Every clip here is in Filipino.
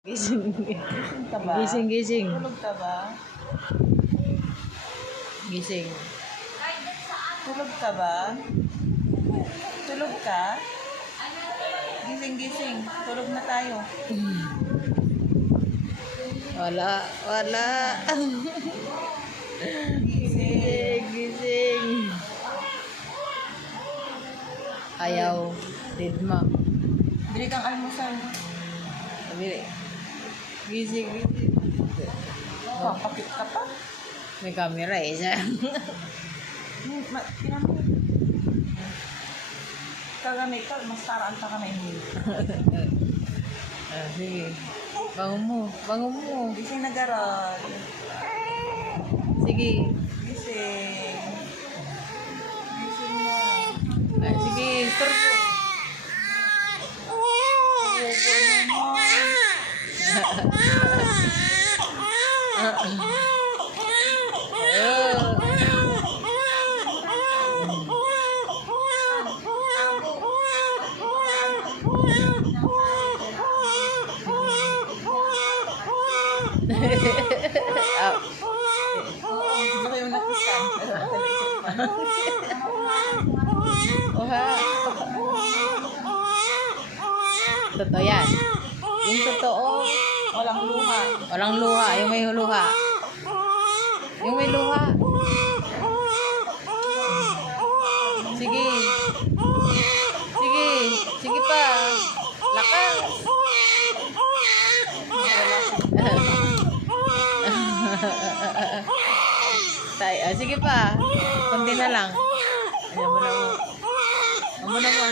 Gising. Gising ka ba? Gising, gising. Tulog ka ba? Gising. Tulog ka ba? Tulog ka? Gising, gising. Tulog na tayo. Wala, wala. Gising, gising. Ayaw. Tidma. Bili kang almusal. Bili. Gising, gising. Papakit ka pa? May camera eh siya. Tinan mo. Kaganay ka, mas taraan pa ka na hindi. Sige. Bangon mo. Bangon mo. Gising na garol. Sige. Gising. Gising na. Sige. Turbo. Baka yung nakisan. Oha. Totoo yan. Yung totoo. Walang luha. Walang luha. Yung may luha. Yung may luha. Sige. Sige. Sige pa. Lakas. Sige pa. Kunti na lang. Ayan mo na mo. Ayan mo na mo.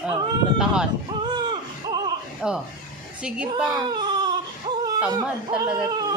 Oh, tatahon. Oh, sige pa. Tamad talaga to.